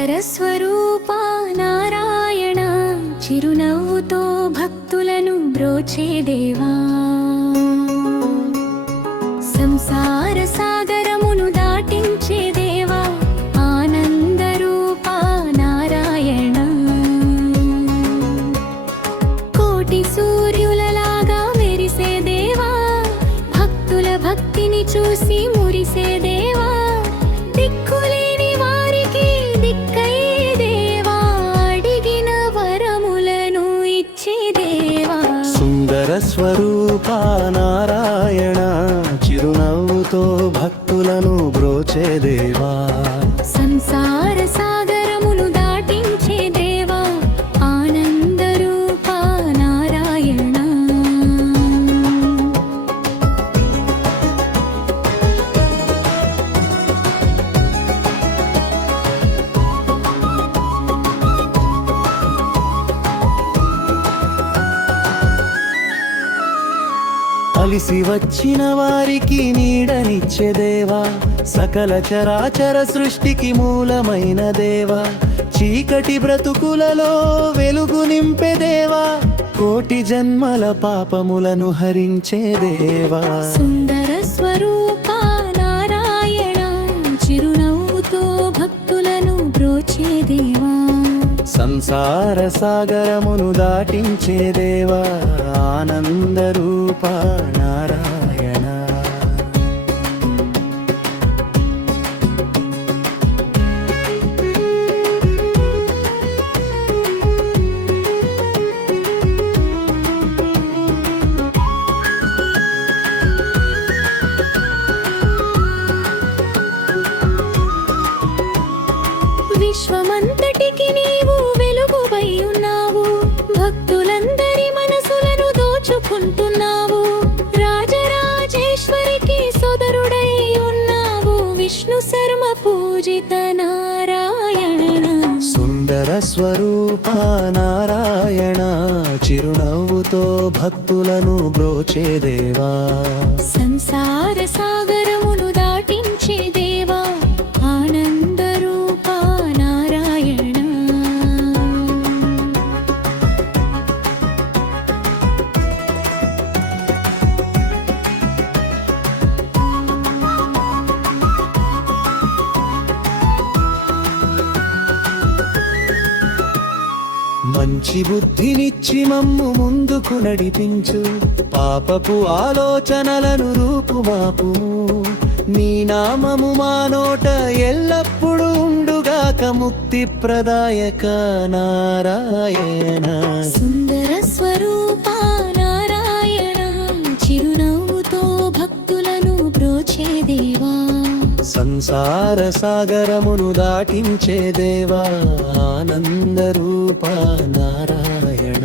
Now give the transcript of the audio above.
సుందర స్వరూప నారాయణ చిరునవ్వుతో భక్తులను బ్రోచే దేవా సంసార సాగరమును దాటించే దేవా ఆనంద రూప నారాయణ కోటి సూర్యులలాగా మెరిసే దేవా భక్తుల భక్తిని చూసి మురిసే దేవా దిక్కులేని వారికి దిక్కై దేవా అడిగిన వరములను ఇచ్చే దేవా సుందర స్వరూప నారాయణ చిరునవ్వుతో భక్తులను బ్రోచే దేవా సంసార సాగరమును దాటించే దేవా ఆనంద రూప నారాయణ అలిసి వచ్చిన వారికి నీడనిచ్చే దేవా సకల చరాచర సృష్టికి మూలమైన దేవా చీకటి బ్రతుకులలో వెలుగు నింపే దేవా కోటి జన్మల పాపములను హరించే దేవా సుందర స్వరూప నారాయణ చిరునవ్వుతో భక్తులను బ్రోచే దేవా సంసార సాగరమును దాటించే దేవా ఆనంద రూప నారాయణ విశ్వమంతటికి నీవు వెలుగువై ఉన్నావు భక్తులందరి మనసులను దోచుకుంటున్నావు రాజరాజేశ్వరికి సోదరుడై ఉన్నావు విష్ణు శర్మ పూజిత నారాయణ సుందర స్వరూప నారాయణ చిరునవ్వుతో భక్తులను బ్రోచే దేవా సంసార సాగరమును దాటించే దేవా ఆనంద రూప నారాయణ మంచి బుద్ధినిచ్చి మమ్ము ముందుకు నడిపించు పాపపు ఆలోచనలను రూపుమాపుము నీ నామము మా నోట ఎల్లప్పుడూ ఉండుగాక ముక్తి ప్రదాయక నారాయణ సుందర స్వరూప నారాయణ చిరునవ్వుతో భక్తులను బ్రోచే దేవా సంసార సాగరమును దాటించే దేవా ఆనంద రూప నారాయణ